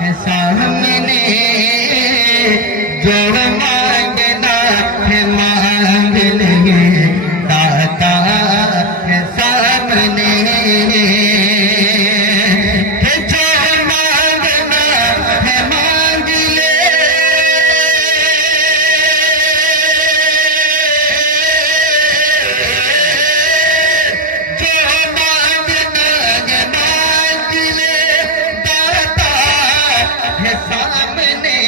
ہے سامنے، جو مانگنا ہے مانگ لے، داتا ہے سامنے، جو مانگنا ہے مانگ لے، جو مانگنا ہے مانگ لے، داتا ہے سامنے،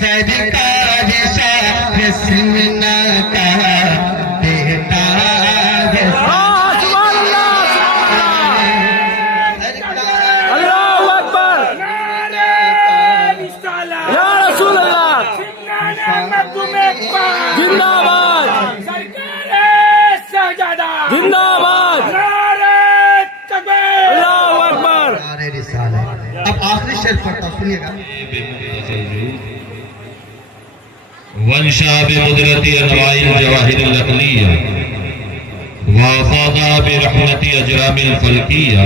سرکار شاہ سمنا کا بیٹا ہے سامنے، اللہ اکبر یا رسول اللہ زندہ باد زندہ باد اللہ اکبر نعرہ رسالت۔ اب آخری شعر پڑھتا ہوں، سنیے گا۔ وانشا بقدرت انواع الجواہر العقلیہ، وافاض برحمت اجرام الفلکیہ،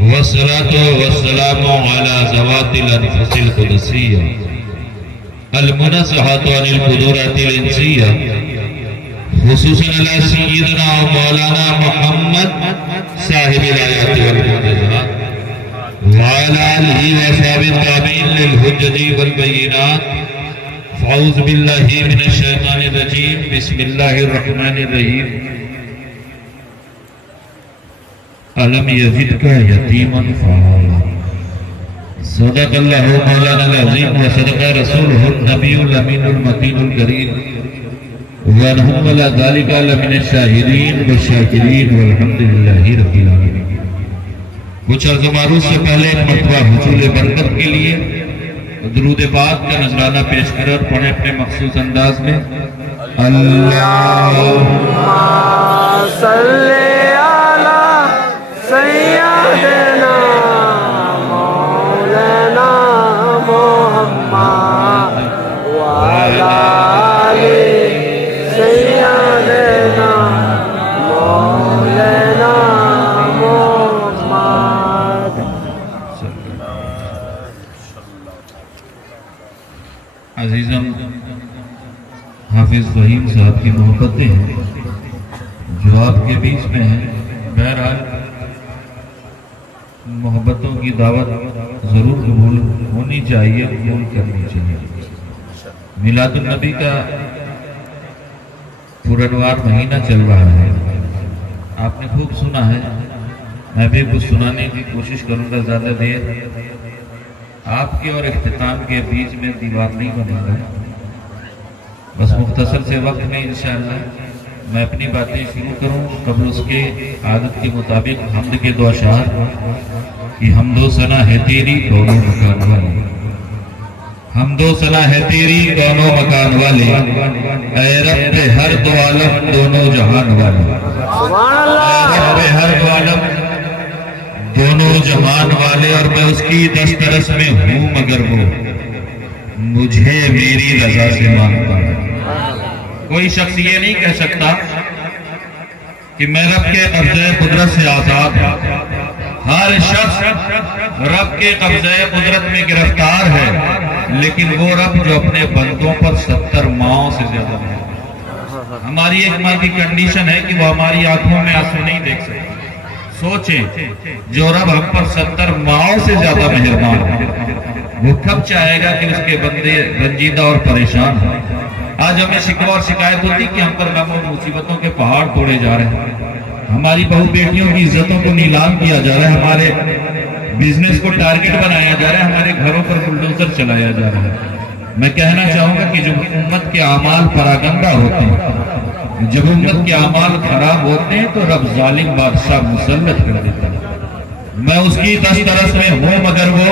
والصلاة والسلام على ذوات الانفس القدسیہ، المنزہۃ عن القدرات الانسیہ، خصوصاً علی سیدنا و مولانا محمد صاحب الآیات والمعجزات، وعلى آلہ وصحبہ التابعین للحجج والبینات۔ اعوذ باللہ من الشیطان الرجیم، بسم اللہ الرحمن الرحیم۔ الم یجدک یتیما فآویٰ، صدق اللہ مولانا العظیم وصدق رسولہ النبی الامین المکین الکریم، ونحن علی ذلک لمن الشاہدین والشاکرین والحمدللہ رب العالمین۔ کچھ عرض و معروف سے پہلے ایک مرتبہ حصول برکت کے لیے درود پاک کا نذرانہ پیش کریں اور پڑھیں اپنے مخصوص انداز میں۔ اللہم صلی علی سیدنا مولانا محمد وعلی آل سیدنا مولانا محمد۔ عزیزم، حافظ فہیم صاحب کی محبتیں ہیں جو آپ کے بیچ میں ہیں۔ بہرحال محبتوں کی دعوت ضرور قبول ہونی چاہیے، قبول کرنی چاہیے۔ میلاد النبی کا پرانوار مہینہ چل رہا ہے، آپ نے خوب سنا ہے، میں بھی کچھ سنانے کی کوشش کروں گا۔ زیادہ دیر آپ کے اور اختتام کے بیچ میں دیوار نہیں بنے گا، بس مختصر سے وقت میں انشاءاللہ میں اپنی باتیں شروع کروں۔ قبل اس کے عادت کے مطابق حمد کے دو اشعار کہ حمد و ثنا ہے تیری دونوں مکان والے، حمد و ثنا ہے تیری دونوں مکان والے، اے رب ہر دو عالم دونوں جہان والے، اے رب ہر دو عالم دونوں جہان والے، اور میں اس کی دسترس میں ہوں مگر وہ مجھے میری رضا سے مانتا ہے۔ کوئی شخص یہ نہیں کہہ سکتا کہ میں رب کے قبضہ قدرت سے آزاد ہوں۔ ہر شخص رب کے قبضہ قدرت میں گرفتار ہے، لیکن وہ رب جو اپنے بندوں پر 70 ماہوں سے زیادہ ہے۔ ہماری ایک ماں کی کنڈیشن ہے کہ وہ ہماری آنکھوں میں آنسو نہیں دیکھ سکتے۔ سوچیں، جو رب ہم پر 70 ماہوں سے زیادہ مہربان ہے، وہ کب چاہے گا کہ اس کے بندے رنجیدہ اور پریشان ہوں؟ آج ہمیں شکوہ اور شکایت ہوتی کہ ہم پر غم و مصیبتوں کے پہاڑ توڑے جا رہے ہیں، ہماری بہو بیٹیوں کی عزتوں کو نیلام کیا جا رہا ہے، ہمارے بزنس کو ٹارگٹ بنایا جا رہا ہے، ہمارے گھروں پر بلڈوزر چلایا جا رہا ہے۔ میں کہنا چاہوں گا کہ جب امت کے اعمال پراگندہ ہوتے ہیں، جب امت کے اعمال خراب ہوتے ہیں، تو رب ظالم بادشاہ مسلط کر دیتا ہے۔ میں اس کی دسترس میں ہوں مگر وہ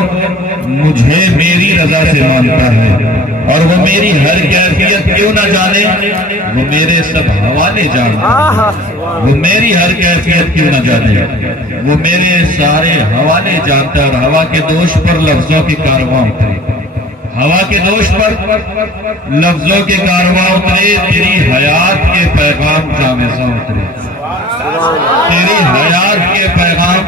مجھے میری رضا سے مانتا ہے، اور وہ میری ہر کیفیت کیوں نہ جانے، وہ میرے سب حوالے جانتا ہے۔ وہ میری ہر کیفیت کیوں نہ جانے، وہ میرے سارے حوالے جانتا ہے۔ اور ہوا کے دوش پر لفظوں کی کارواں اترے، ہوا کے دوش پر لفظوں کے کارواں اترے، تیری حیات کے پیغام جامزہ اترے، تیری حیات کے پیغام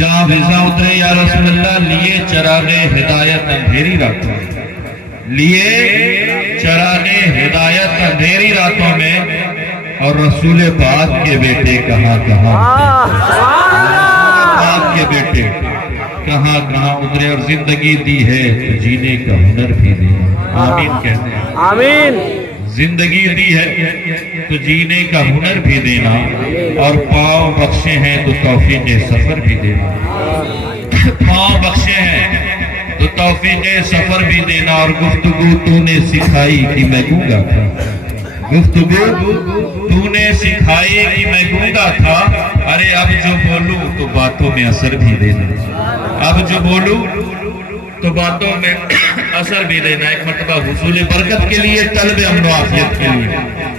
جہاں فضا اترے یا رسول اللہ لیے چراغے ہدایت اندھیری راتوں میں، لیے چراغے ہدایت اندھیری راتوں میں، اور رسول پاک کے بیٹے کہاں کہاں پاک کے بیٹے کہاں کہاں اترے اور زندگی دی ہے تو جینے کا ہنر بھی دے۔ آمین کہتے ہیں، آمین۔ زندگی دی ہے تو جینے کا ہنر بھی دینا، اور پاؤں بخشے ہیں تو توفیق سفر بھی دینا، پاؤں بخشے ہیں تو توفیق سفر بھی دینا، اور گفتگو تو نے سکھائی کہ میں گونگا تھا، گفتگو تو نے سکھائی کہ میں گونگا تھا، ارے اب جو بولوں تو باتوں میں اثر بھی دینا، اب جو بولوں تو باتوں میں اثر بھی دینا۔ ایک مرتبہ حصول برکت کے لیے، طلب امن و عافیت کے لیے،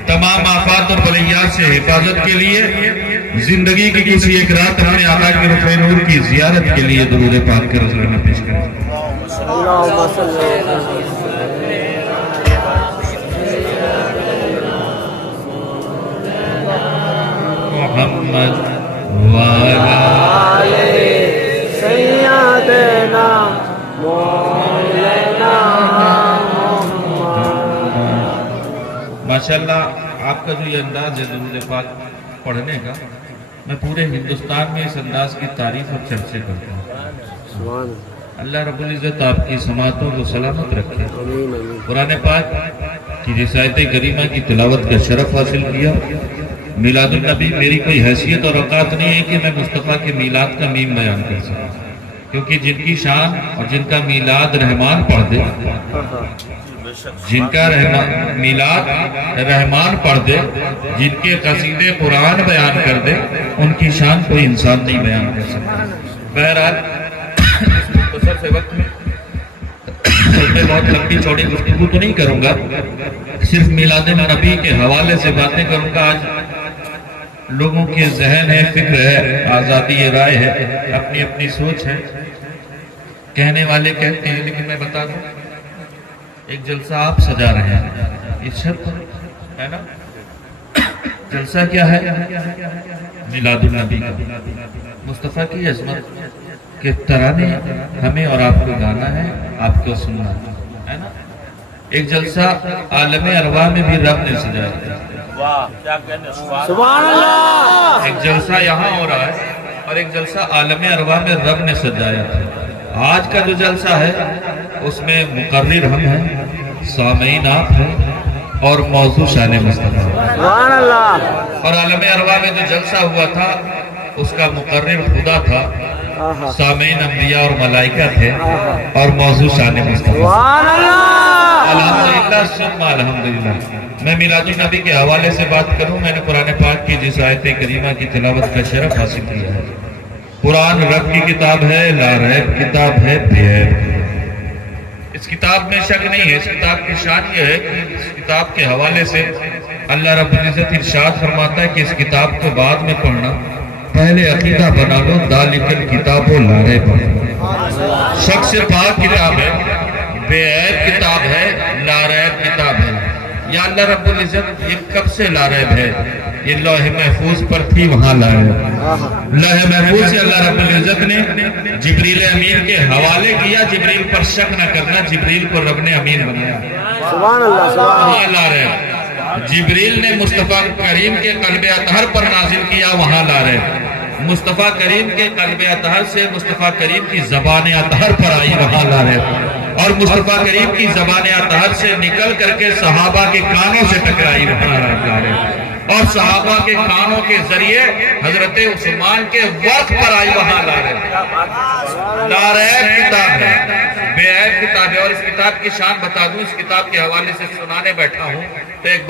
تمام آفات اور بلیات سے حفاظت کے لیے، زندگی کی کسی ایک رات ہم نے آقا کے رخ نور کی زیارت کے لیے درود پاک کے رضوانہ پیش کریں۔ اللہم صلی اللہ محمد وعلا سیدنا مولانا ماشاءاللہ آپ کا جو یہ انداز ہے درود پاک پڑھنے کا، میں پورے ہندوستان میں اس انداز کی تعریف اور چرچے کرتا ہوں۔ سبحان اللہ رب العزت آپ کی سماعتوں کو سلامت رکھے، آمین آمین۔ قرآن پاک کی جس آیت کریمہ کی تلاوت کا شرف حاصل کیا۔ میلاد النبی میری کوئی حیثیت اور اوقات نہیں ہے کہ میں مصطفیٰ کے میلاد کا میم بیان کر سکوں، کیونکہ جن کی شان اور جن کا میلاد رحمان پڑھ دے، جن کا میلاد رحمان پڑھ دے، جن کے قصیدے قرآن بیان کر دے، ان کی شان کوئی انسان نہیں بیان کر سکتا۔ بہرحال مختصر سے وقت میں بہت لمبی چوڑی گفتگو تو نہیں کروں گا، صرف میلاد نبی کے حوالے سے باتیں کروں گا۔ آج لوگوں کے ذہن ہے، فکر ہے، آزادی رائے ہے، اپنی اپنی سوچ ہے، کہنے والے کہتے ہیں، لیکن میں بتا دوں ایک جلسہ آپ سجا رہے ہیں، اس شرط ہے نا، جلسہ کیا ہے؟ میلاد النبی کا، مصطفیٰ کی عظمت کے ترانے ہمیں اور آپ کو گانا ہے، آپ کو سننا ہے نا۔ ایک جلسہ عالم ارواح میں بھی رب نے سجایا ہے، سبحان اللہ۔ ایک جلسہ یہاں ہو رہا ہے اور ایک جلسہ عالم ارواح میں رب نے سجایا تھا۔ آج کا جو جلسہ ہے اس میں مقرر ہم ہیں، سامعین آپ ہیں، اور موضوع شان مصطفیٰ، سبحان اللہ۔ اور عالم ارواح میں جو جلسہ ہوا تھا اس کا مقرر خدا تھا، سامعین انبیاء اور ملائکہ تھے، اور موضوع شان مصطفیٰ۔ سبحان اللہ۔ الحمدللہ ثم الحمدللہ۔ میں میلاد النبی کے حوالے سے بات کروں، میں نے قرآن پاک کی جس آیت کریمہ کی تلاوت کا شرف حاصل کیا ہے۔ قرآن رب کی کتاب ہے، لا ریب کتاب ہے، بے عیب۔ اس کتاب میں شک نہیں ہے۔ اس کتاب کی شان یہ ہے کہ اس کتاب کے حوالے سے اللہ رب العزت ارشاد فرماتا ہے کہ اس کتاب کو بعد میں پڑھنا، پہلے عقیدہ بنا لو، ذالک الکتاب لا ریب۔ شک سے پاک کتاب ہے، بے عیب کتاب ہے، لا ریب کتاب ہے۔ یا اللہ رب العزت یہ کب سے لا ریب ہے؟ یہ لوح محفوظ پر تھی، وہاں لا ریب۔ لوح محفوظ سے اللہ رب العزت نے جبریل امین کے حوالے کیا، جبریل پر شک نہ کرنا، جبریل کو رب نے امین بنایا، سبحان اللہ۔ سبحان وہاں لا ریب۔ جبریل نے مصطفیٰ کریم کے قلب اطہر پر نازل کیا، وہاں لا ریب۔ مصطفیٰ کریم کے قلب اطہر سے مصطفیٰ کریم کی زبان اطہر پر آئی، وہاں لا ریب۔ اور مصطفیٰ کریم کی زبان اطہر سے نکل کر کے صحابہ کے کانوں سے ٹکرائی، وہاں لا ریب۔ اور صحابہ کے کانوں کے ذریعے حضرت عثمان کے وقت پر آئی، وہاں لا ریب۔ لا ریب کتاب ہے، بے عیب کتاب ہے۔ اور اس کتاب کی شان بتا دوں، اس کتاب کے حوالے سے سنانے بیٹھا ہوں تو ایک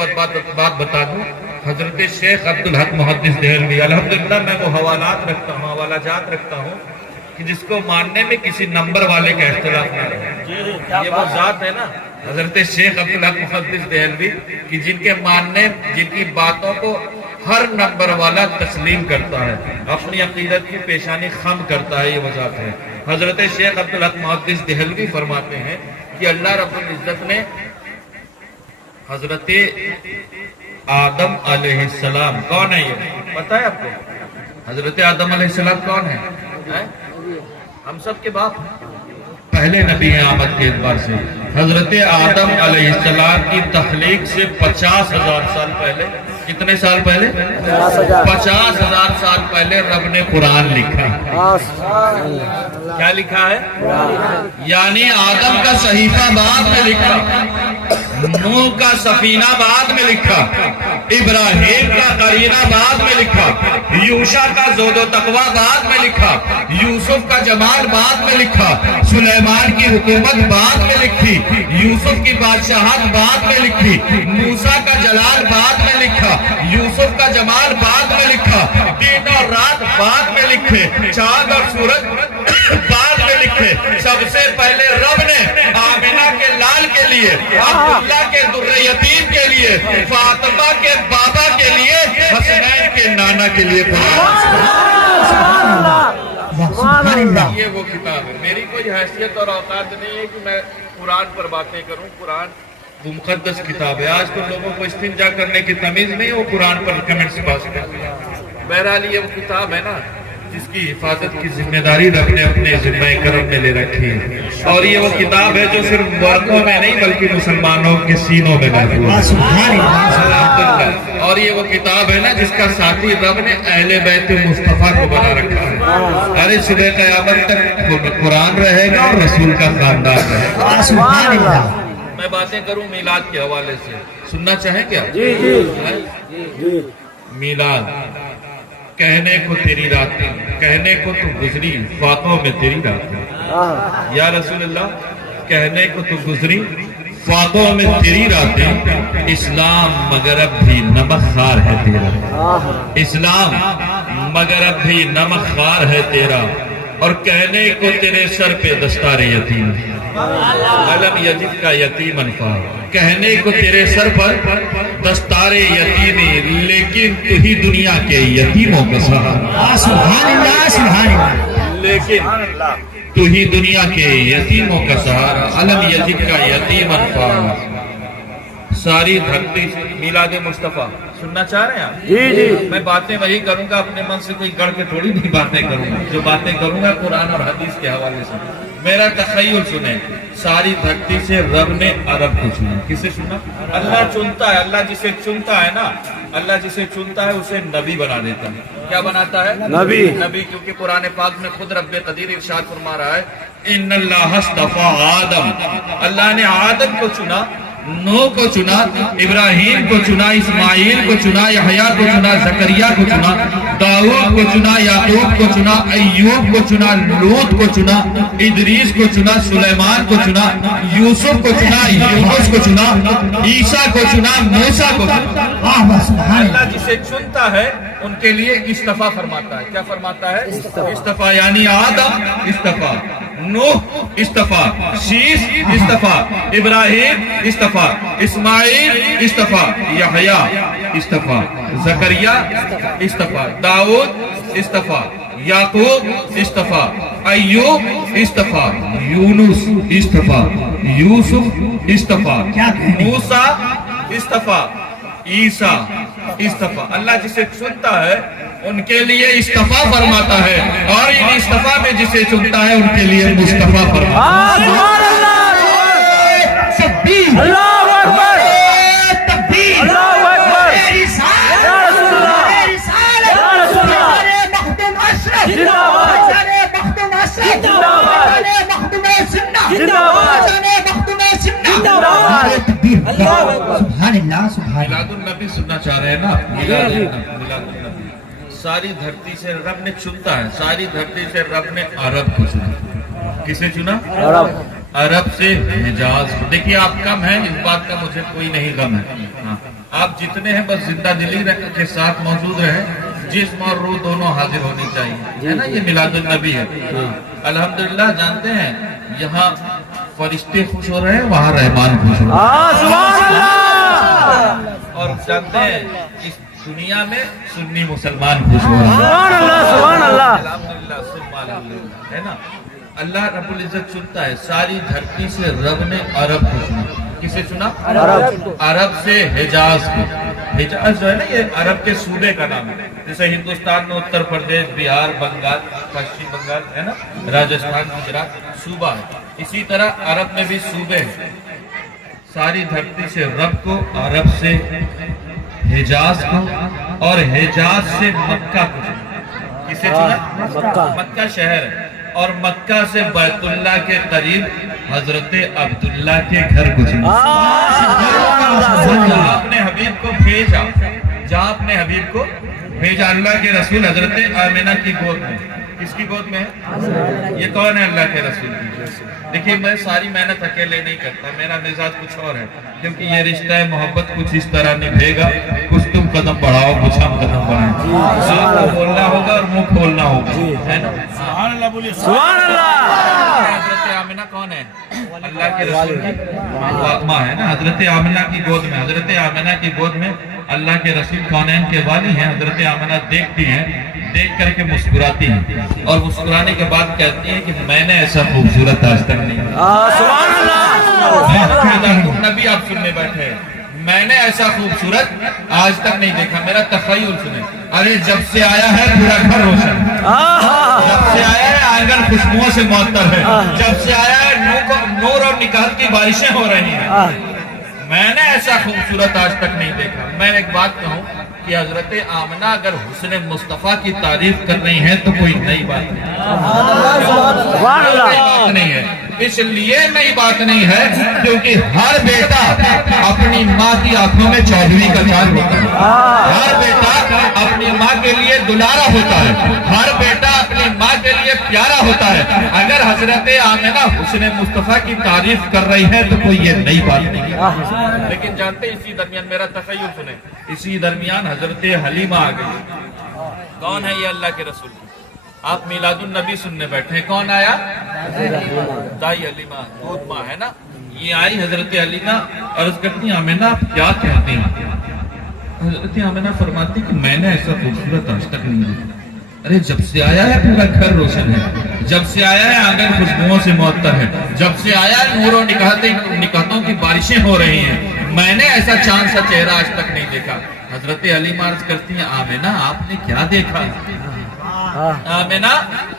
بات بتا دوں۔ حضرت شیخ عبدالحق محدث دہلوی، الحمدللہ میں وہ حوالات رکھتا ہوں، حوالہ جات رکھتا ہوں کہ جس کو ماننے میں کسی نمبر والے کا اختلاف نہ رہے۔ یہ وہ ذات ہے نا حضرت شیخ عبدالحق محدث دہلوی کہ جن کے ماننے، جن کی باتوں کو ہر نمبر والا تسلیم کرتا ہے، اپنی عقیدت کی پیشانی خم کرتا ہے، یہ وہ ذات ہے۔ حضرت شیخ عبدالحق محدث دہلوی فرماتے ہیں کہ اللہ رب العزت نے حضرت آدم علیہ السلام، کون ہے یہ پتہ ہے آپ کو؟ حضرت آدم علیہ السلام کون ہے؟ ہم سب کے باپ پہلے نبی ہیں آمد کے اعتبار سے. حضرت آدم علیہ السلام کی تخلیق سے 50,000 سال پہلے, کتنے سال پہلے؟ 50,000 سال پہلے رب نے قرآن لکھا. کیا لکھا ہے؟ یعنی آدم کا صحیفہ بعد میں لکھا, نوح کا سفینہ بعد میں لکھا, ابراہیم کا قرینہ بعد میں لکھا, یوشع کا زہد و تقویٰ بعد میں لکھا, یوسف کا جمال بعد میں لکھا, سلیمان کی حکومت بعد میں لکھی, یوسف کی بادشاہت بعد میں لکھی, موسیٰ کا جلال بعد میں لکھا, یوسف کا جمال بعد میں لکھا, دن اور رات بعد میں لکھے, چاند اور سورج بعد میں لکھے. سب سے پہلے رب نے آمنہ کے لال کے لیے, عبداللہ کے در یتیم کے لیے, فاطمہ کے بابا کے لیے, حسنین کے نانا کے لیے یہ وہ کتاب ہے. میری کوئی حیثیت اور اوقات نہیں ہے کہ میں قرآن پر باتیں کروں. قرآن وہ مقدس کتاب ہے. آج تو لوگوں کو استنجا کرنے کی تمیز نہیں, وہ قرآن پر کمنٹس پاس کرتے ہیں. بہرحال یہ وہ کتاب ہے نا جس کی حفاظت کی ذمہ داری رب نے اپنے ذمہ کرم میں لے رکھی ہے, اور یہ وہ کتاب ہے جو صرف ورقوں میں نہیں بلکہ مسلمانوں کے سینوں میں محفوظ ہے. اور یہ وہ کتاب ہے نا جس کا ساتھی رب نے اہل بیت مصطفیٰ کو بنا رکھا ہے. ارے صبح قیامت تک قرآن رہے گا اور رسول کا خاندان رہے گا. میں باتیں کروں میلاد کے حوالے سے, سننا چاہیں کیا؟ جی. میلاد کہنے کو تیری راتیں, کہنے کو تو گزری فاتوں میں تیری راتیں. یا رسول اللہ, کہنے کو تو گزری فاتوں میں تیری راتیں, اسلام مگر اب بھی نمک خار ہے تیرا, اسلام مگر اب بھی نمک خار ہے تیرا, اور کہنے کو تیرے سر پہ دستار یتیم, علم یجد کا یتیم انفار, کہنے کو تیرے سر پر دستار یتیمی, لیکن تو ہی دنیا کے یتیموں کا سہارا. سبحان اللہ, سبحان اللہ. لیکن تو ہی دنیا کے یتیموں کا سہارا, علم یجد کا یتیم انفار. ساری دھرتی میلاد مصطفیٰ سننا چاہ رہے ہیں آپ؟ جی. میں باتیں وہی کروں گا, اپنے من سے کوئی گڑھ کے تھوڑی نہیں باتیں کروں گا. جو باتیں کروں گا قرآن اور حدیث کے حوالے سے. میرا تخیل سنیں, ساری دھرتی سے رب نے عرب کو چنا. کسے چنا؟ اللہ چنتا ہے. اللہ جسے چنتا ہے نا, اللہ جسے چنتا ہے اسے نبی بنا دیتا ہے. کیا بناتا ہے؟ نبی. کیونکہ قرآن پاک میں خود رب قدیر ارشاد فرما رہا ہے, ان اللہ اصطفیٰ آدم, اللہ نے آدم کو چنا, نوح کو چنا, ابراہیم کو چنا, اسماعیل کو چنا, یحییٰ کو چنا, زکریا کو چنا, داؤد کو چنا, یعقوب کو چنا, ایوب کو چنا, لوط کو چنا, ادریس کو چنا, سلیمان کو چنا, یوسف کو چنا, یونس کو چنا, عیسیٰ کو چنا, موسیٰ کو چنا. اللہ جسے چنتا ہے ان کے لیے اصطفیٰ فرماتا ہے. کیا فرماتا ہے؟ اصطفیٰ. یعنی آدم اصطفیٰ, نوح اصطفیٰ, شیش اصطفیٰ, ابراہیم اصطفیٰ, اسماعیل اصطفیٰ, یحییٰ اصطفیٰ, زکریا اصطفیٰ, داؤد اصطفیٰ, یعقوب اصطفیٰ, ایوب اصطفیٰ, یونس اصطفیٰ, یوسف اصطفیٰ, موسیٰ اصطفیٰ, عیسیٰ اصطفیٰ. اللہ جسے چنتا ہے ان کے لیے اصطفیٰ فرماتا ہے, اور ان اصطفیٰ میں جسے چنتا ہے ان کے لیے مصطفیٰ فرماتا ہے. اللہ اکبر, تکبیر, اللہ اکبر, یا رسول اللہ, یا رسول اللہ, مخدوم اشرف زندہ باد, مخدوم اشرف زندہ باد, مخدوم سنہ زندہ باد, مخدوم سنہ زندہ باد. اللہ اکبر, سبحان اللہ, سبحان اللہ. میلاد النبی سننا چاہ رہے ہیں نا؟ میلاد النبی. ساری دھرتی سے رب نے چنتا ہے, ساری دھرتی سے رب نے عرب کو چنا. کسے چنا؟ عرب سے حجاز. دیکھیے آپ کم ہیں, اس بات کا مجھے کوئی نہیں غم ہے. آپ جتنے ہیں بس زندہ دلی کے ساتھ موجود رہیں, جسم اور روح دونوں حاضر ہونی چاہیے, ہے نا. یہ میلاد النبی ہے. الحمدللہ جانتے ہیں یہاں فرشتے خوش ہو رہے ہیں, وہاں رحمان خوش ہو رہے ہیں. سبحان اللہ. اور جانتے ہیں اس دنیا میں سنی مسلمان خوش ہو رہے ہیں. سبحان اللہ, سبحان اللہ, الحمدللہ, سبحان اللہ, ہے نا. اللہ رب العزت چنتا ہے. ساری دھرتی سے رب نے عرب کو چنا. کسے چنا؟ عرب سے حجاز کو. حجاز جو ہے نا یہ عرب کے صوبے کا نام ہے. جیسے ہندوستان میں اتر پردیش، بہار، بنگال، پشچم بنگال ہے نا، راجستھان، گجرات صوبہ ہے. اسی طرح عرب میں بھی صوبے ہیں. ساری دھرتی سے رب کو، عرب سے حجاز کو، اور حجاز سے مکہ کو چنا. کسے چنا؟ مکہ شہر ہے. اور مکہ سے بیت اللہ کے قریب حضرت عبداللہ کے گھر کو چنا. جہاں اپنے حبیب کو بھیجا، جہاں اپنے حبیب کو بھیجا اللہ کے رسول حضرت آمنہ کی گود میں. کس کی گود میں ہے؟ یہ کون ہے اللہ کے رسول کی؟ دیکھیے میں ساری محنت اکیلے نہیں کرتا، میرا مزاج کچھ اور ہے، کیونکہ یہ رشتہ ہے محبت کچھ اس طرح نبھے گا. کچھ تم قدم بڑھاؤ، کچھ ہم قدم بڑھائیں. آپ کو بولنا ہوگا اور منہ کھولنا ہوگا، ہے نا؟ سبحان اللہ بولیے. سبحان اللہ. حضرت آمنہ کون ہے؟ اللہ کے رسول کی ماں ہے نا. حضرت آمنہ کی گود میں، حضرت آمنہ کی گود میں اللہ کے رسول کونین کے والی ہیں. حضرت آمنہ دیکھتی ہیں، دیکھ کر کے مسکراتی ہیں، اور مسکرانے کے بعد کہتی ہیں کہ میں نے ایسا خوبصورت آج تک نہیں دیکھا. سبحان اللہ. نبی آپ سننے بیٹھے ہیں، میں نے ایسا خوبصورت آج تک نہیں دیکھا. میرا تخیل سنیں. ارے جب سے آیا ہے پورا گھر روشن، جب سے آیا ہے آنگن خوشبوؤں سے معطر ہے، جب سے آیا ہے نور اور نکات کی بارشیں ہو رہی ہیں. میں نے ایسا خوبصورت آج تک نہیں دیکھا. میں ایک بات کہوں کہ حضرت آمنہ اگر حسن مصطفیٰ کی تعریف کر رہی ہیں تو کوئی نئی بات نہیں ہے. اس لیے نئی بات نہیں ہے کیونکہ ہر بیٹا اپنی ماں کی آنکھوں میں چودھری کا چاند ہوتا ہے. ہر بیٹا اپنی ماں کے لیے دلارا ہوتا ہے. ہر بیٹا اپنی ماں کے لیے پیارا ہوتا ہے. اگر حضرت آمنہ حسن مصطفیٰ کی تعریف کر رہی ہے تو کوئی یہ نئی بات نہیں ہے. لیکن جانتے ہیں اسی درمیان میرا تخیل سنیں، اسی درمیان حضرت حلیمہ آ گئی. کون ہے یہ اللہ کے رسول کی؟ آپ میلاد النبی سننے بیٹھے ہیں. کون آیا؟ دائی حلیمہ، دودھ ماں ہے نا. یہ آئی حضرت حلیمہ، عرض کرتی ہیں آمنہ آپ کیا کہتی ہیں؟ حضرت آمنہ فرماتی کہ میں نے ایسا خوبصورت آج تک نہیں دیکھا. ارے جب سے آیا ہے پورا گھر روشن ہے، جب سے آیا ہے آنگن خوشبوؤں سے معطر ہے، جب سے آیا ہے نور و نکاتوں کی بارشیں ہو رہی ہیں. میں نے ایسا چاند سا چہرہ آج تک نہیں دیکھا. حضرت حلیمہ عرض کرتی ہیں آمنہ آپ نے کیا دیکھا؟ آمنہ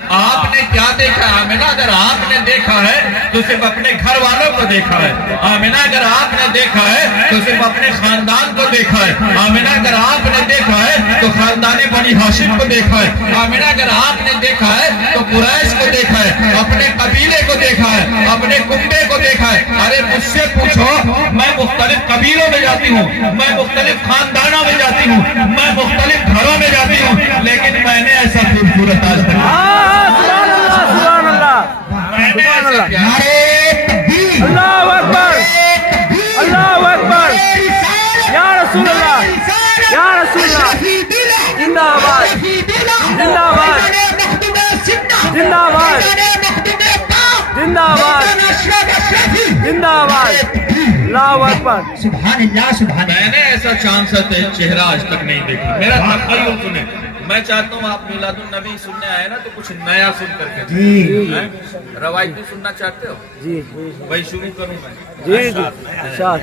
آپ نے کیا دیکھا؟ آمنہ اگر آپ نے دیکھا ہے تو صرف اپنے گھر والوں کو دیکھا ہے. آمنہ اگر آپ نے دیکھا ہے تو صرف اپنے خاندان کو دیکھا ہے. آمنہ اگر آپ نے دیکھا ہے تو خاندان بنی ہاشم کو دیکھا ہے. آمنہ اگر آپ نے دیکھا ہے تو قریش کو دیکھا ہے، اپنے قبیلے کو دیکھا ہے، اپنے کنبے کو دیکھا ہے. ارے مجھ سے پوچھو، میں مختلف قبیلوں میں جاتی ہوں، میں مختلف خاندانوں میں جاتی ہوں، میں مختلف گھروں میں جاتی ہوں، لیکن میں نے ایسا خوبصورت آج تک سبحان اللہ. میں نے ایسا اللہ اکبر، اللہ اکبر. یا رسول اللہ، یا رسول اللہ. زندہ آباد، زندہ آباد، زندہ آباد، زندہ آباد، زندہ آباد. اللہ اکبر. سبحان اللہ سبحان میں نے ایسا چاند سا چہرہ آج تک نہیں دیکھا. میرا تخیل سنیں. میں چاہتا ہوں آپ میلاد النبی سننے آئے نا تو کچھ نیا سن کر کے جی. روایتی سننا چاہتے ہو؟ جی وہی شروع کروں میں. جی جی. ہاں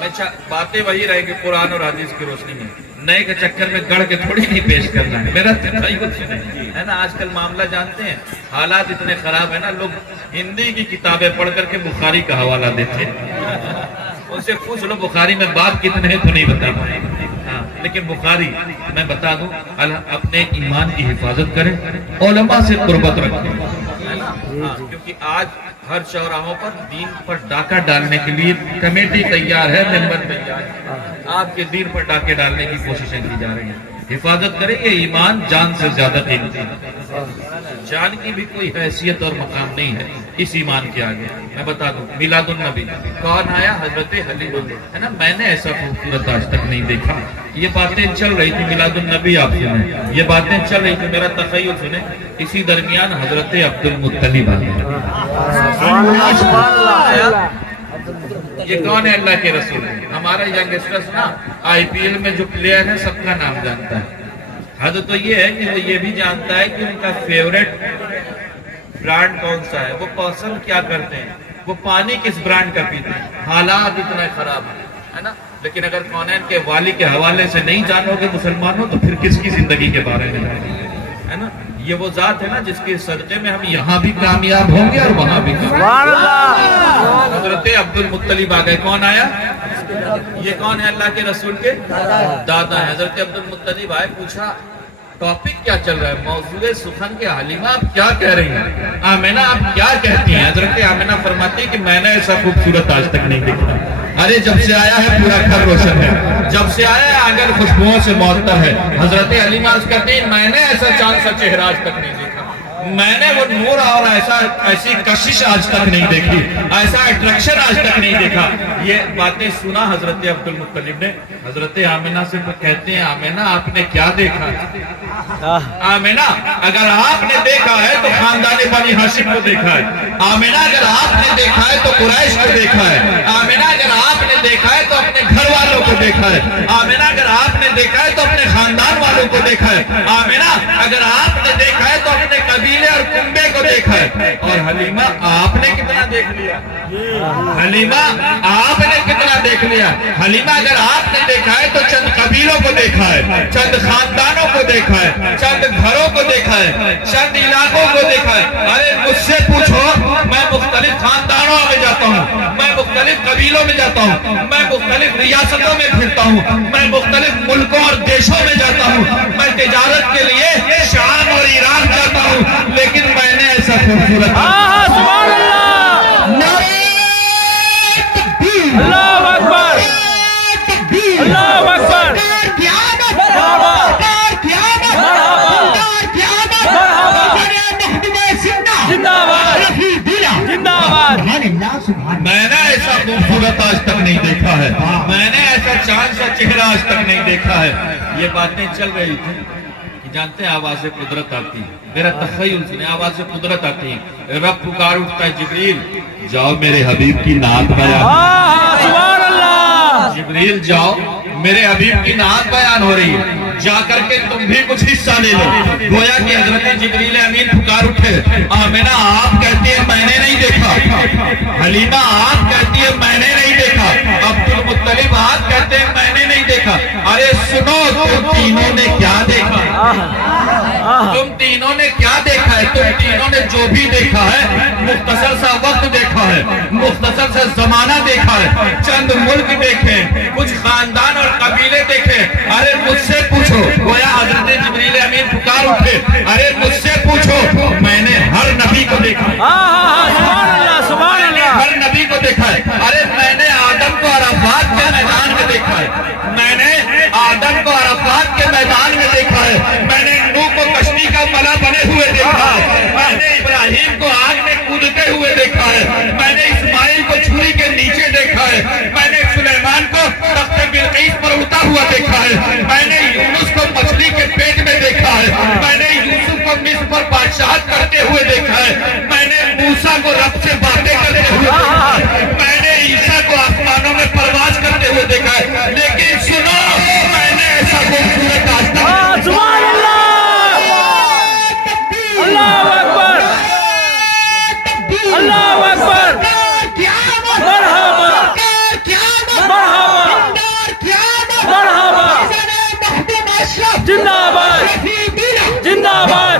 میں باتیں وہی رہے گی قرآن اور حدیث کی روشنی میں. نئے کے چکر میں گڑھ کے تھوڑی نہیں پیش کرنا ہے. میرا تخیل سنیں ہے نا. آج کل معاملہ جانتے ہیں، حالات اتنے خراب ہیں نا، لوگ ہندی کی کتابیں پڑھ کر کے بخاری کا حوالہ دیتے ہیں. ان سے پوچھ لو بخاری میں باب کتنے ہیں تو نہیں بتا پائیں. ہاں لیکن بخاری میں بتا دوں، اپنے ایمان کی حفاظت کریں، علماء سے قربت رکھیں. کیونکہ آج ہر چوراہوں پر دین پر ڈاکہ ڈالنے کے لیے کمیٹی تیار ہے، ممبر تیار ہے. آپ کے دین پر ڈاکے ڈالنے کی کوششیں کی جا رہی ہیں. حفاظت کریں. یہ ایمان جان سے زیادہ قیمتی ہے. جان کی بھی کوئی حیثیت اور مقام نہیں ہے اس ایمان کے آگے. میں بتا دوں میلاد النبی کون آیا؟ حضرت حلیمہ ہے نا. میں نے ایسا خوبصورت آج تک نہیں دیکھا. یہ باتیں چل رہی تھی میلاد النبی، آپ سنیں یہ باتیں چل رہی تھی. میرا تخیل سنیں. اسی درمیان حضرت عبد المطلب آ گئے. یہ کون ہے؟ اللہ کے رسول. ہمارا ینگسٹرز نا آئی پی ایل میں جو پلیئر ہے سب کا نام جانتا ہے. حد تو یہ ہے کہ وہ یہ بھی جانتا ہے کہ ان کا فیوریٹ برانڈ کون سا ہے، وہ پسند کیا کرتے ہیں. وہ پانی کس برانڈ کا پیتے ہیں، حالات اتنے خراب ہے نا. لیکن اگر کونین کے والی کے حوالے سے نہیں جانو گے مسلمانوں تو پھر کس کی زندگی کے بارے میں ہے نا. یہ وہ ذات ہے نا جس کے صدقے میں ہم یہاں بھی کامیاب ہوں گے اور وہاں بھی کامیاب. حضرت عبد المطلب آ گئے. کون آیا؟ یہ کون ہے؟ اللہ کے رسول کے دادا ہے. حضرت عبد المطلب آئے، پوچھا ٹاپک کیا چل رہا ہے، موضوع سخن کے حلیمہ آپ کیا کہہ رہی ہیں؟ آمینہ آپ کیا کہتی ہیں؟ حضرت آمینہ فرماتی کہ میں نے ایسا خوبصورت آج تک نہیں دیکھا. ارے جب سے آیا ہے پورا گھر روشن ہے، جب سے آیا ہے آنگن خوشبوؤں سے معطر ہے. حضرت حلیمہ عرض کرتی ہیں میں نے ایسا چاند سا چہرہ آج تک نہیں دیکھا، میں نے وہ نور اور ایسی کشش آج تک نہیں دیکھی، ایسا اٹریکشن آج تک نہیں دیکھا. یہ باتیں سنا حضرت عبد المطلب نے. حضرت آمینہ سے کہتے ہیں آمینہ آپ نے کیا دیکھا؟ آمینہ اگر آپ نے دیکھا ہے تو خاندان بنی ہاشم کو دیکھا ہے. آمینہ اگر آپ نے دیکھا ہے تو قریش کو دیکھا ہے. آمینہ اگر آپ نے دیکھا ہے تو اپنے گھر والوں کو دیکھا ہے. آمینہ اگر آپ نے دیکھا ہے تو اپنے خاندان والوں کو دیکھا ہے. آمینہ اگر آپ نے دیکھا ہے تو اپنے قبیلے اور کنبے کو دیکھا ہے. اور حلیمہ آپ نے کتنا دیکھ لیا؟ حلیمہ آپ نے کتنا دیکھ لیا؟ حلیمہ اگر آپ نے دیکھا ہے تو چند قبیلوں کو دیکھا ہے، چند خاندانوں کو دیکھا ہے، چند گھروں کو دیکھا ہے، چند علاقوں کو دیکھا ہے. ارے مجھ سے پوچھو، میں مختلف خاندانوں میں جاتا ہوں، میں مختلف قبیلوں میں جاتا ہوں، میں مختلف ریاستوں میں پھرتا ہوں، میں مختلف ملکوں اور دیشوں میں جاتا ہوں، میں تجارت کے لیے شام اور عراق جاتا ہوں، لیکن میں نے ایسا خوبصورت سبحان اللہ، اللہ اکبر، اللہ اکبر، میں نے ایسا خوبصورت آج تک نہیں دیکھا ہے، میں نے ایسا چاند سا چہرہ آج تک نہیں دیکھا ہے. یہ باتیں چل رہی تھی کہ جانتے ہیں آواز قدرت آتی ہے. میرا تخیل سنے، آواز قدرت آتی ہے. رب پکار اٹھتا ہے جبریل جاؤ میرے حبیب کی نعت بیان. سبحان اللہ، جبریل جاؤ میرے حبیب کی نعت بیان ہو رہی ہے، جا کر کے تم بھی کچھ حصہ لے لو. گویا کہ حضرت جبریل امین پکار اٹھے. آمینہ آپ کہتی ہیں میں نے نہیں دیکھا، حلیمہ آپ کہتی ہیں میں نے نہیں دیکھا، عبد المطلب آپ کہتے ہیں میں نے نہیں دیکھا. ارے سنو تم تینوں نے کیا دیکھا؟ تم تینوں نے کیا دیکھا ہے؟ تم تینوں نے جو بھی دیکھا ہے مختصر سا وقت دیکھا ہے، مختصر سا زمانہ دیکھا ہے، چند ملک دیکھے، کچھ خاندان اور قبیلے دیکھے. ارے مجھ سے پوچھو، گویا حضرت جبریل امین پکار اٹھے. ارے مجھ سے پوچھو، میں نے ہر نبی کو دیکھا ہے، سبحان اللہ، سبحان اللہ، ہر نبی کو دیکھا ہے. ارے میں نے آدم کو عرفات کے میدان میں دیکھا ہے، میں نے آدم کو عرفات کے میدان میں دیکھا ہے، میں نے نوح کو کشتی کا ملا بنے ہوئے دیکھا ہے، میں نے ابراہیم کو آگ میں کودتے ہوئے دیکھا ہے، میں نے اسماعیل کو چھری کے نیچے دیکھا ہے، میں نے سلیمان کو تخت بلقیس پر اڑتا ہوا دیکھا ہے، میں نے یونس کو مچھلی کے پیٹ میں دیکھا ہے، میں نے یوسف کو مصر پر بادشاہت کرتے ہوئے دیکھا ہے، میں نے موسیٰ کو رب سے باتیں کرتے ہوئے دیکھا ہے، میں نے عیسیٰ کو آسمانوں میں پرواز کرتے ہوئے دیکھا ہے. لیکن سنو میں نے ایسا خوبصورت آج تک سبحان اللہ، اللہ اکبر، اللہ اکبر، مرحبا، مرحبا، مرحبا، زندہ باد، زندہ باد.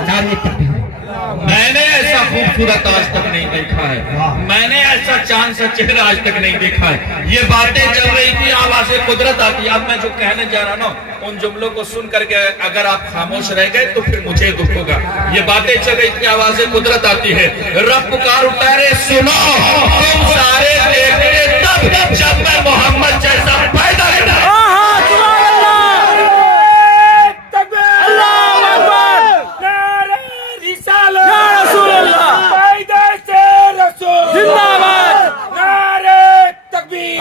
میں نے ایسا خوبصورت آج تک نہیں دیکھا ہے، میں نے ایسا چاند سا چہرہ آج تک نہیں دیکھا ہے. یہ باتیں چل رہی تھی، آواز قدرت آتی. اب میں جو کہنے جا رہا نا ان جملوں کو سن کر کے اگر آپ خاموش رہ گئے تو پھر مجھے دکھ ہوگا. یہ باتیں چل رہی تھی، آواز قدرت آتی ہے. رب پکار اٹھتا ہے سنو تم سارے دیکھتے تب جب میں محمد جیسا پیدا کرتا.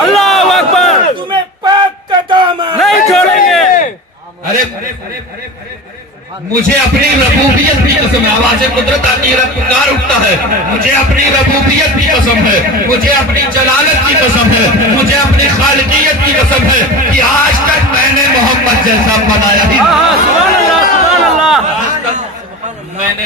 اللہ اکبر، تمہیں پاک کا دامن نہیں چھوڑیں گے. ارے مجھے اپنی ربوبیت کی قسم ہے. آواز قدرت آتی ہے، رب پکار اٹھتا ہے. مجھے اپنی ربوبیت کی قسم ہے، مجھے اپنی جلالت کی قسم ہے، مجھے اپنی خالقیت کی قسم ہے کہ آج تک میں نے محمد جیسا بنایا ہی. سبحان اللہ، سبحان اللہ، میں نے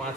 5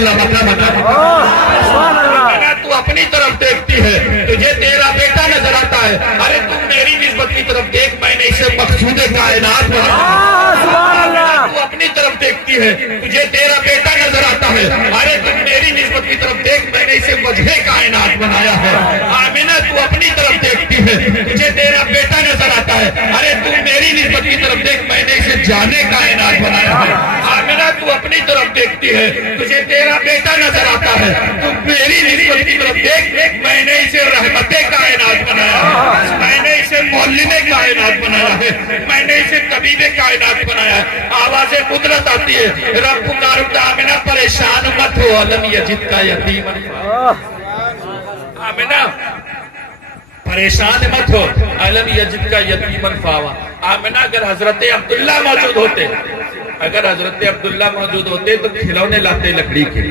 لمکہ بنا دے. سبحان اللہ. تو اپنی طرف دیکھتی ہے, تجھے تیرا بیٹا نظر آتا ہے, ارے تم میری نسبت کی طرف دیکھ, میں نے اسے مقصود کائنات بنایا. سبحان اللہ. تو اپنی طرف دیکھتی ہے, تجھے تیرا بیٹا نظر آتا ہے, ارے تم میری نسبت کی طرف دیکھ, میں نے اسے وجہ کائنات بنایا ہے. آمینہ تو اپنی طرف دیکھتی ہے, تجھے تیرا بیٹا نظر آتا ہے, ارے تم میری نسبت کی طرف دیکھ, میں نے اسے جانے کائنات بنایا ہے. آمینہ تو اپنی طرف دیکھتی ہے, تجھے تیرا بیٹا نظر آتا ہے, تم میری نسبت کی طرف دیکھ, میں نے اسے رحمت کائنات بنایا ہے, میں نے اسے معلم کائنات بنایا ہے, میں نے اسے طبیب کائنات بنایا ہے. آواز قدرت آتی ہے, رب پکارتا آمینہ پریشان مت ہو, علم یجد کا یتیم. آمینہ پریشان مت ہو, علم یجد کا یتیمن فاوا. آمینہ اگر حضرت عبداللہ موجود ہوتے, اگر حضرت عبداللہ موجود ہوتے تو کھلونے لاتے لکڑی کے,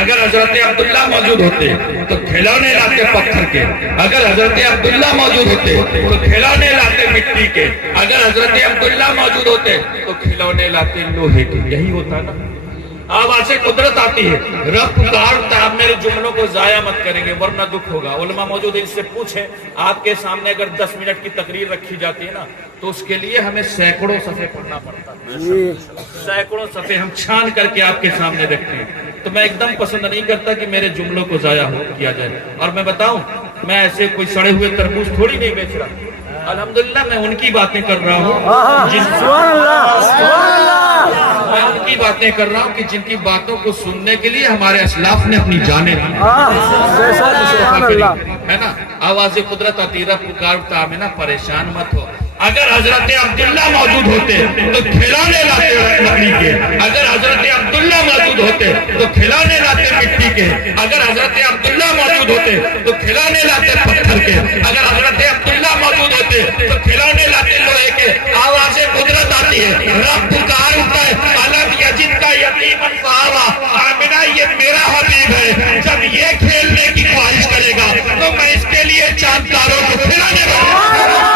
اگر حضرت عبداللہ موجود ہوتے تو کھلونے لاتے پتھر کے, اگر حضرت عبداللہ موجود ہوتے تو کھلونے لاتے مٹی کے, اگر حضرت عبداللہ موجود ہوتے تو کھلونے لاتے لوہے کے. یہی ہوتا نا. آواز قدرت آتی ہے, رب پکارتا. آپ میرے جملوں کو ضائع مت کریں گے ورنہ دکھ ہوگا. علماء موجود ہیں, اس سے پوچھیں, آپ کے سامنے اگر 10 منٹ کی تقریر رکھی جاتی ہے نا تو اس کے لیے ہمیں سینکڑوں صفحے پڑھنا پڑتا ہے. سینکڑوں صفحے ہم چھان کر کے آپ کے سامنے رکھتے ہیں. تو میں ایک دم پسند نہیں کرتا کہ میرے جملوں کو ضائع کیا جائے. اور میں بتاؤں, میں ایسے کوئی سڑے ہوئے تربوز تھوڑی نہیں بیچ رہا. الحمدللہ میں ان کی باتیں کر رہا ہوں سبحان اللہ. سبحان اللہ. میں ان کی باتیں کر رہا ہوں کہ جن کی باتوں کو سننے کے لیے ہمارے اسلاف نے اپنی جانیں دی. سبحان اللہ. ہے نا. آواز قدرت آتی, رب پکارتا آمینہ پریشان مت ہو. اگر حضرت عبداللہ موجود ہوتے تو کھلانے لاتے لکڑی کے, اگر حضرت عبداللہ موجود ہوتے تو کھلانے لاتے مٹی کے, اگر حضرت عبداللہ موجود ہوتے تو کھلانے لاتے پتھر کے, اگر حضرت عبداللہ موجود ہوتے تو کھلانے لاتے لوہے کے. آواز قدرت آتی ہے, رب پکارتا ہے, علم یجد کا یتیمن فآوا. آمینہ یہ میرا حبیب ہے, جب یہ کھیلنے کی خواہش کرے گا تو میں اس کے لیے چاند تاروں کو کھلانے والا.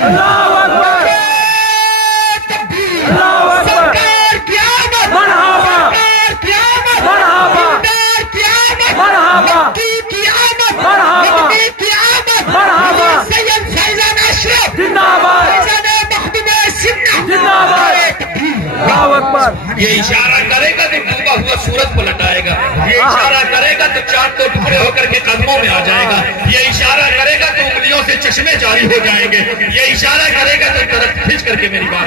اللہ اکبر. اللہ اکبر. مرحبا. مرحبا. مرحبا. مرحبا. مرحبا. زندہ باد. زندہ باد. اللہ اکبر. یہ اشارہ کرے گا تو ڈوبا ہوا سورج پلٹ آئے گا, یہ اشارہ کرے گا تو چاند تو ٹکڑے ہو کر کے قدموں میں آ جائے گا, یہ اشارہ کرے گا تو انگلیوں سے چشمے جاری ہو جائیں گے, یہ اشارہ کرے گا تو طرف کھینچ کر کے میری بات.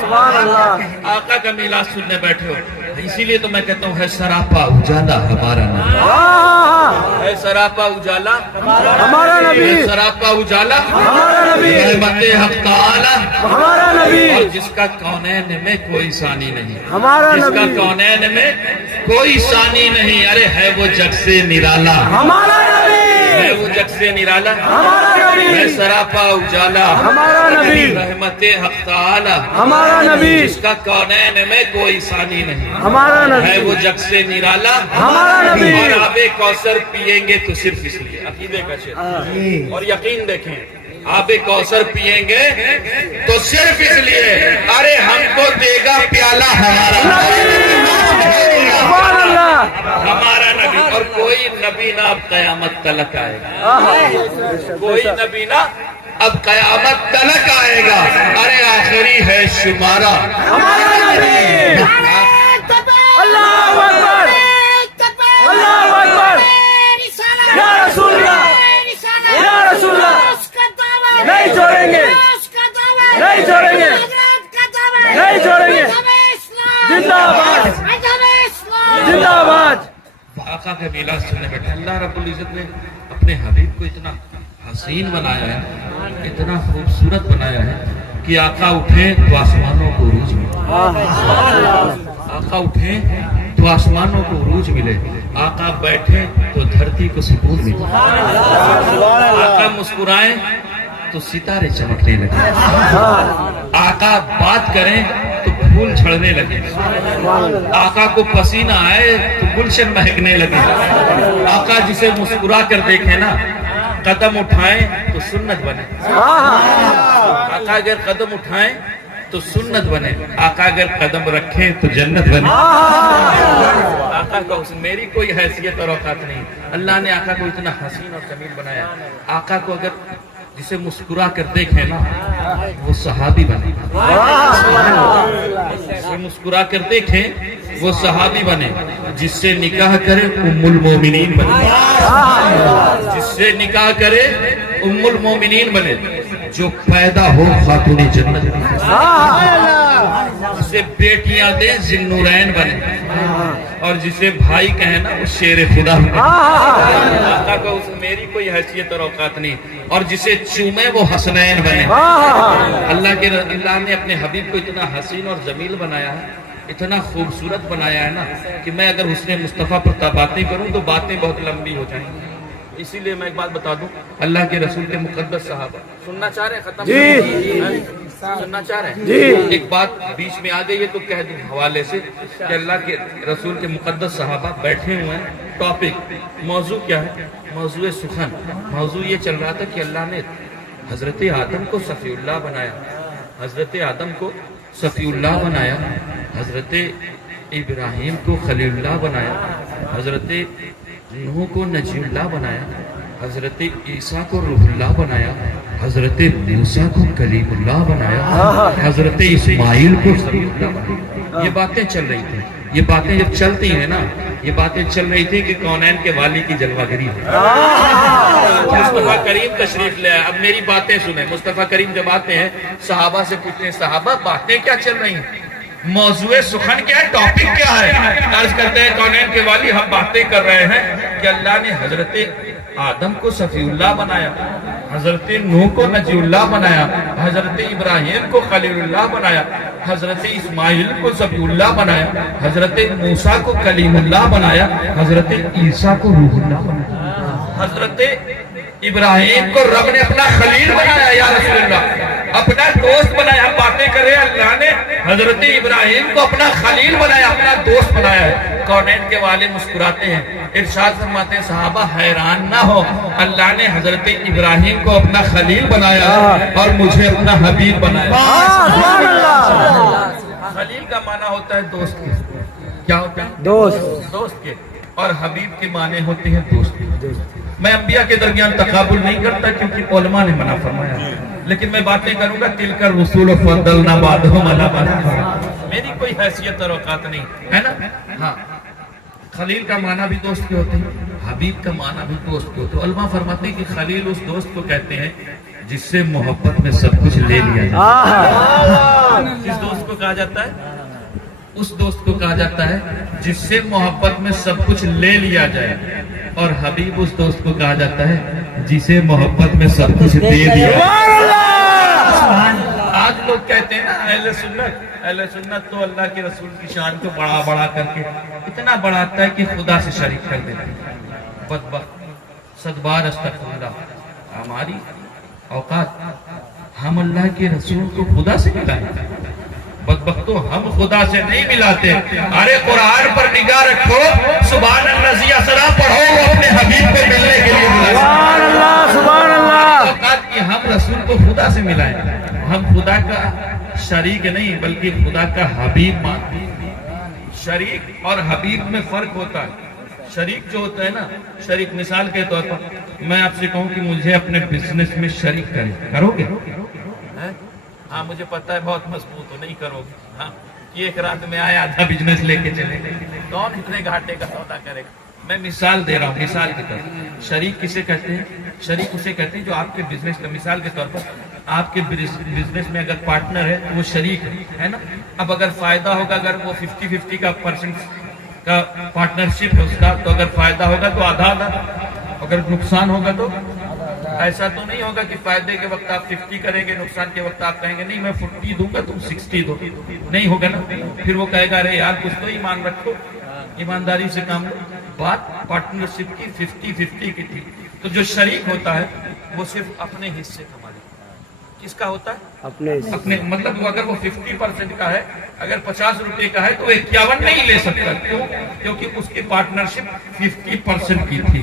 سبحان اللہ. آقا کا میلاد سننے بیٹھے ہو, اسی لیے تو میں کہتا ہوں, ہے سراپا اجالا ہمارا نبی, ہے سراپا اجالا ہمارا نبی, ہے سراپا اجالا ہمارا نبی, رحمت حق تعالی, ہمارا نبی, اور جس کا کونین میں کوئی ثانی نہیں, ہمارا جس کا نبی, کونین میں کوئی ثانی نہیں. ارے ہے وہ جگ سے نرالا, ہمارا نبی, ہے وہ جگ سے نرالا, ہمارا ہے نبی, سراپا اجالا, ہمارا نبی, رحمت حق تعالی, ہمارا نبی, جس کا کونین میں کوئی ثانی نہیں, ہمارا ہے نبی, وہ جگ سے نرالا, ہمارا نبی. اور آب کوثر پیئیں گے تو صرف اس لیے. عقیدے کا شعر اور یقین دیکھیں, آب کوثر پیئیں گے تو صرف اس لیے, ارے ہم کو دے گا پیالہ ہمارا سبحان اللہ. ہمارا نبی. اور کوئی نبی نہ اب قیامت تلک آئے گا, کوئی نبی نہ اب قیامت تلک آئے گا. ارے آخری ہے شمارا ہمارا نبی. اللہ اکبر. اللہ اکبر. یا رسول اللہ. یا رسول اللہ. نہیں چھوڑیں گے, نہیں چھوڑیں گے, نہیں چھوڑیں گے. زندہ باد. زندہ باد. آقا کا میلاد سننے بیٹھے. اللہ رب العزت نے اپنے حبیب کو اتنا حسین بنایا ہے, اتنا خوبصورت بنایا ہے کہ آقا اٹھے تو آسمانوں کو عروج ملے, آقا اٹھے تو آسمانوں کو عروج ملے, آقا بیٹھے تو دھرتی کو سکون ملے, آقا مسکرائیں تو ستارے چمکنے لگے, آقا بات کریں تو پھول جھڑنے لگے, آقا کو پسینہ آئے تو گلشن مہکنے لگے, آقا جسے مسکرا کر دیکھیں نا قدم اٹھائیں تو سنت بنے, آقا اگر قدم اٹھائیں تو سنت بنے. آقا اگر قدم رکھے تو جنت بنے. آقا کا حسن میری کوئی حیثیت اور اوقات نہیں. اللہ نے آقا کو اتنا حسین اور جمیل بنایا. آقا کو اگر جسے مسکرا کر دیکھیں نا وہ صحابی بنے. جسے مسکرا کر دیکھیں وہ صحابی بنے. جس سے نکاح کرے ام المومنین بنے. جس سے نکاح کرے ام المومنین بنے. جو پیدا ہو خاتون جنت بنے. جسے بیٹیاں دیں ذوالنورین بنے. اور جسے بھائی کہیں نا وہ شیر خدا بنے. آقا کو اس میری کوئی حیثیت اور اوقات نہیں. اور جسے چومے وہ حسنین بنے. اللہ نے اپنے حبیب کو اتنا حسین اور جمیل بنایا ہے, اتنا خوبصورت بنایا ہے نا کہ میں اگر حسن مصطفیٰ پر باتیں کروں تو باتیں بہت لمبی ہو جائیں گی. اسی لیے میں ایک بات بتا دوں, اللہ کے رسول کے مقدس صحابہ سننا چاہ رہے ہیں, ختم سننا چاہ رہے ہیں. ایک بات بیچ میں آ گئی ہے تو کہہ دوں حوالے سے کہ اللہ کے رسول کے مقدس صحابہ بیٹھے ہوئے ہیں. ٹاپک موضوع کیا ہے؟ موضوع سخن. موضوع یہ چل رہا تھا کہ اللہ نے حضرت آدم کو صفی اللہ بنایا, حضرت آدم کو صفی اللہ بنایا, حضرت ابراہیم کو خلیل اللہ بنایا, حضرت نوح کو نجی اللہ بنایا, حضرت عیسیٰ کو روح اللہ بنایا, حضرت موسیٰ کو کلیم اللہ بنایا, حضرت اسماعیل کو صفی اللہ بنایا. یہ باتیں چل رہی تھی. یہ باتیں جب چلتی ہیں نا, یہ باتیں چل رہی تھی کہ کونین کے والی کی جلوہ گری ہے. مصطفیٰ کریم تشریف لے آئے. اب میری باتیں سنیں. مصطفیٰ کریم جب آتے ہیں صحابہ سے پوچھتے ہیں صحابہ باتیں کیا چل رہی ہیں, موضوع سخن کیا ہے, ٹاپک کیا ہے؟ عرض کرتے ہیں کونین کے والی ہم باتیں کر رہے ہیں کہ اللہ نے حضرت آدم کو صفی اللہ بنایا, حضرت نوح کو نجی اللہ بنایا, حضرت ابراہیم کو خلیل اللہ بنایا, حضرت اسماعیل کو ذبیح اللہ بنایا, حضرت موسیٰ کو کلیم اللہ بنایا, حضرت عیسیٰ کو روح اللہ بنایا, حضرت ابراہیم کو رب نے اپنا خلیل بنایا, یا رسول اللہ اپنا دوست بنایا. ہم باتیں کر رہے ہیں اللہ نے حضرت ابراہیم کو اپنا خلیل بنایا, اپنا دوست بنایا ہے. کونین کے والے مسکراتے ہیں, ارشاد فرماتے ہیں صحابہ حیران نہ ہو, اللہ نے حضرت ابراہیم کو اپنا خلیل بنایا اور مجھے اپنا حبیب بنایا. خلیل کا معنی ہوتا ہے دوست کے. کیا ہوتا ہے؟ دوست کے. اور حبیب کے معنی ہوتے ہیں دوست کے. میں انبیاء کے درمیان تقابل نہیں کرتا کیونکہ علماء نے منع فرمایا, لیکن میں باتیں کروں گا تلک الرسول فضلنا بعضهم علی بعض. میری کوئی حیثیت اور اوقات نہیں ہے نا. ہاں, خلیل کا معنی بھی دوست کے ہوتے ہیں, حبیب کا معنی بھی دوست کے ہوتے ہیں. علماء فرماتے ہیں کہ خلیل اس دوست کو کہتے ہیں جس سے محبت میں سب کچھ لے لیا جائے. کس دوست کو کہا جاتا ہے؟ اس دوست کو کہا جاتا ہے جس سے محبت میں سب کچھ لے لیا جائے. اور حبیب اس دوست کو کہا جاتا ہے جسے محبت میں سب کچھ دے دیا. آج لوگ کہتے ہیں نا اہل سنت تو اللہ کے رسول کی شان کو بڑا بڑا کر کے اتنا بڑھاتا ہے کہ خدا سے شریک کر دیتے ہیں. بدبخت, صدبار استغفر اللہ. ہماری اوقات ہم اللہ کے رسول کو خدا سے ملاتے ہیں. بدبختو ہم خدا سے نہیں ملاتے. ارے قرآن پر نگاہ رکھو, سبحان الذی اسری پڑھو, وہ اپنے حبیب کو ملنے کے لیے بلاتے. سبحان اللہ سبحان اللہ. اوقات کہ ہم رسول کو خدا سے ملائیں. ہم خدا کا شریک نہیں بلکہ خدا کا حبیب مانتے ہیں. شریک اور حبیب میں فرق ہوتا ہے. شریک جو ہوتا ہے نا, شریک مثال کے طور پر میں آپ سے کہوں کہ مجھے اپنے بزنس میں شریک کرو گے؟ ہاں مجھے پتا ہے بہت مضبوط ہو, نہیں کرو گے. ہاں یہ ایک رات میں آئے آدھا بزنس لے کے چلے گئے, کون اتنے گھاٹے کا سودا کرے گا؟ میں مثال دے رہا ہوں, مثال کے طور پر. شریک کسے کہتے ہیں؟ شریک اسے کہتے ہیں جو آپ کے بزنس کا, مثال کے طور پر آپ کے بزنس میں اگر پارٹنر ہے تو وہ شریک ہے نا. اب اگر فائدہ ہوگا, اگر وہ 50-50 کا پرسنٹ کا پارٹنرشپ ہے اس کا, تو اگر فائدہ ہوگا تو آدھا آدھا, اگر نقصان ہوگا تو ایسا تو نہیں ہوگا کہ فائدے کے وقت آپ 50 کریں گے, نقصان کے وقت آپ کہیں گے نہیں میں 40 دوں گا تم 60 دو. نہیں ہوگا نا. پھر وہ کہے گا ارے یار کچھ تو ایمان رکھو, ایمانداری سے کام لو. بات پارٹنرشپ کی 50-50 کی تھی. تو جو شریک ہوتا ہے وہ صرف اپنے حصے کا مالک. کس کا ہوتا ہے؟ اپنے. مطلب اگر وہ 50% کا ہے, اگر 50 روپے کا ہے تو 51 نہیں لے سکتا. کیوں؟ کیونکہ اس کی پارٹنرشپ 50% کی تھی.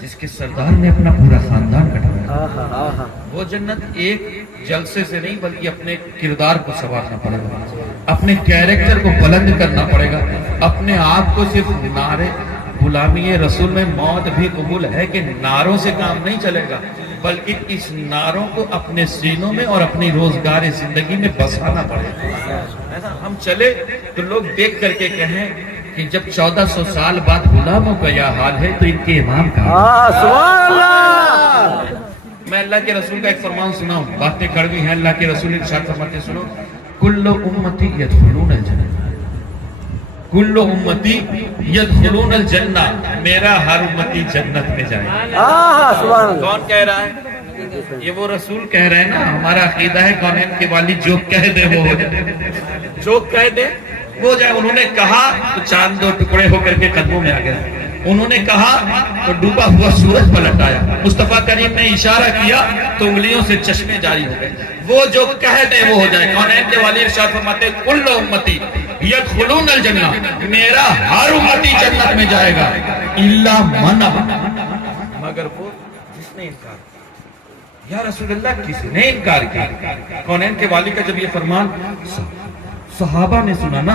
جس کے سردار نے اپنا پورا خاندان کٹوایا. وہ جنت ایک جلسے سے نہیں بلکہ اپنے کردار کو سنوارنا پڑے گا, اپنے کیریکٹر کو بلند کرنا پڑے گا, اپنے آپ کو صرف نعرے غلامی رسول میں موت بھی قبول ہے کہ نعروں سے کام نہیں چلے گا, بلکہ اس نعروں کو اپنے سینوں میں اور اپنی روزگار زندگی میں بسانا پڑے گا. ہم چلے تو لوگ دیکھ کر کے کہیں کہ جب 1400 سال بعد غلاموں کا یہ حال ہے تو ان کے امام کا. سبحان اللہ. میں اللہ کے رسول کا ایک فرمان سناؤں, باتیں کڑوی ہیں. اللہ کے رسول ارشاد فرماتے سنو, کل امتی یدخلون الجنہ, کل امتی یدخلون الجنہ, میرا ہر امتی جنت میں جائے. سبحان اللہ. کون کہہ رہا ہے؟ یہ وہ رسول کہہ رہے ہیں نا. ہمارا عقیدہ ہے کونین کے والی جو کہہ دے وہ ہو جائے, جو کہہ دے وہ جائے. انہوں نے کہا تو چاند دو ٹکڑے ہو کر کے قدموں میں آ گیا, انہوں نے کہا تو ڈوبا ہوا سورج پلٹ آیا, مصطفیٰ کریم نے اشارہ کیا تو انگلیوں سے چشمے جاری ہو گئے. وہ جو کہہ دے وہ ہو جائے. کونین کے والی ارشاد فرماتے کل امتی یدخلون الجنہ, میرا ہر امتی جنت میں جائے گا, الا من ابا, مگر وہ جس نے انکار. یا رسول اللہ کس نے انکار کیا؟ کونین کے والی کا جب یہ فرمان صحابہ نے سنا نا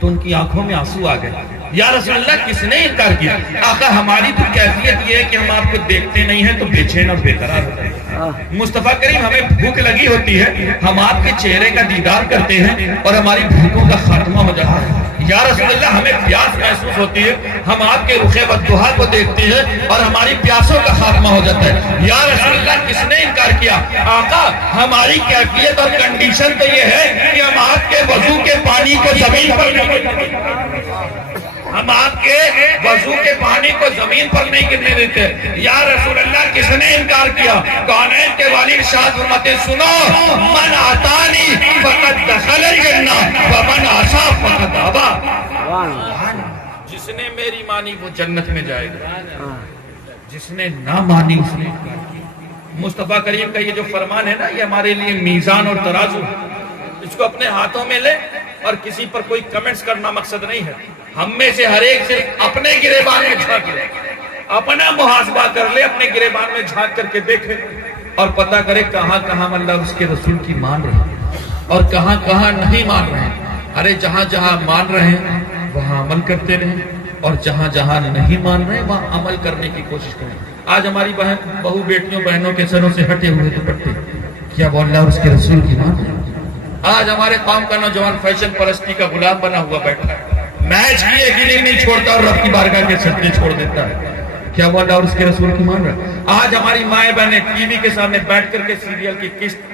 تو ان کی آنکھوں میں آنسو آ گئے. یا رسول اللہ کس نے انکار کیا؟ آقا ہماری تو کیفیت یہ ہے کہ ہم آپ کو دیکھتے نہیں ہیں تو بے چین اور بے قرار ہوتے ہیں. مصطفیٰ کریم ہمیں بھوک لگی ہوتی ہے, ہم آپ کے چہرے کا دیدار کرتے ہیں اور ہماری بھوکوں کا خاتمہ ہو جاتا ہے. یا رسول اللہ ہمیں پیاس محسوس ہوتی ہے, ہم آپ کے رخ والضحیٰ کو دیکھتے ہیں اور ہماری پیاسوں کا خاتمہ ہو جاتا ہے. یا رسول اللہ کس نے انکار کیا؟ آقا ہماری کیفیت اور کنڈیشن تو یہ ہے کہ ہم آپ کے وضو کے پانی کو زمین پر ہم آپ کے وضو کے پانی کو زمین پر نہیں گرنے دیتے. یا رسول اللہ کس نے انکار کیا؟ کونین کے والی ارشاد فرماتے سنو, من آتانی فقد دخل الجنہ ومن عصا فقد ابا. جس نے میری مانی وہ جنت میں جائے گا, جس نے نہ مانی اس نے انکار کیا. مصطفیٰ کریم کا یہ جو فرمان ہے نا, یہ ہمارے لیے میزان اور ترازو, اس کو اپنے ہاتھوں میں لے اور کسی پر کوئی کمنٹس کرنا مقصد نہیں ہے. ہم میں سے ہر ایک صرف اپنے گریبان میں جھانک لے, اپنا محاسبہ کر لے, اپنے گریبان میں جھانک کر کے دیکھے اور پتہ کرے کہاں کہاں اللہ اس کے رسول کی مان رہے ہیں اور کہاں کہاں نہیں مان رہے ہیں. ارے جہاں جہاں مان رہے ہیں وہاں عمل کرتے رہیں, اور جہاں جہاں نہیں مان رہے وہاں عمل کرنے کی کوشش کریں. آج ہماری بہو بیٹیوں بہنوں کے سروں سے ہٹے ہوئے دوپٹے, کیا وہ اللہ اور اس کے رسول کی مان رہے ہیں؟ آج ہمارے قوم کا نوجوان فیشن پرستی کا غلام بنا ہوا بیٹھا ہے, میچ کی ایک اننگ نہیں چھوڑتا اور رب کی بارگاہ کے سجدے چھوڑ دیتا ہے. کیا وہ اللہ اور اس کے رسول کی مان رہا ہے؟ آج ہماری مائیں بہنیں ٹی وی کے سامنے بیٹھ کر کے سیریل کی قسط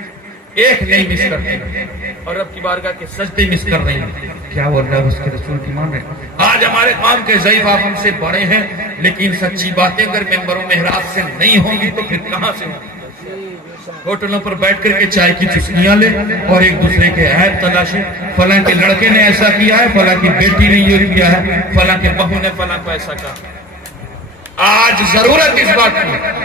ایک نہیں مس کرتی اور رب کی بارگاہ کے سجدے مس کر رہی ہیں. کیا وہ اللہ اور اس کے رسول کی مان رہے ہیں؟ آج ہمارے قوم کے ضعیف آپ ہم سے بڑے ہیں, لیکن سچی باتیں اگر ممبر و محراب سے نہیں ہوں گی تو پھر کہاں سے ہوں گی؟ ہوٹلوں پر بیٹھ کر کے چائے کی چسکیاں لے اور ایک دوسرے کے عیب تلاشے, فلاں کے لڑکے نے ایسا کیا ہے, فلاں کی بیٹی نے یہ کیا ہے, فلاں کے بہو نے فلاں کو ایسا کہا. آج ضرورت اس بات کی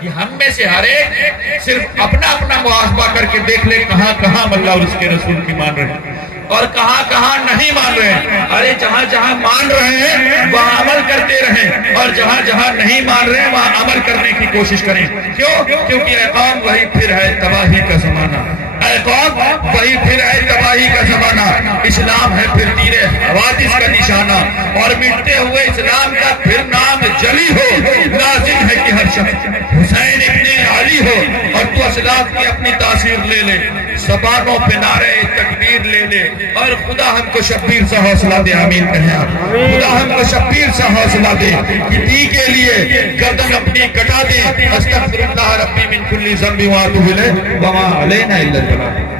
کہ ہم میں سے ہر ایک صرف اپنا اپنا محاسبہ کر کے دیکھ لے کہاں کہاں اللہ اور اس کے رسول کی مان رہے ہیں اور کہاں کہاں نہیں مان رہے ہیں. ارے جہاں جہاں مان رہے ہیں وہاں عمل کرتے رہیں, اور جہاں جہاں نہیں مان رہے ہیں وہاں عمل کرنے کی کوشش کریں. کیوں؟ کیونکہ اے قوم وہی پھر ہے تباہی کا زمانہ, اے قوم وہی پھر ہے تباہی کا زمانہ. اسلام ہے پھر تیر حوادث کا نشانہ, اور مٹتے ہوئے اسلام کا پھر نام جلی ہو. لازم ہے کہ ہر شخص حسین ابن علی ہو اور تو اسلاف کی اپنی تاثیر لے لے, زبانوں پہ نعرے تکبیر لے لے, اور خدا ہم کو شبیر سے حوصلہ دے. آمین کہیں آپ. خدا ہم کو شبیر سے حوصلہ دے کہ دی کے لیے گردن اپنی کٹا دے. استغفر اللہ ربی من کل ذنب واتوب الیہ وما علینا الا البلاغ.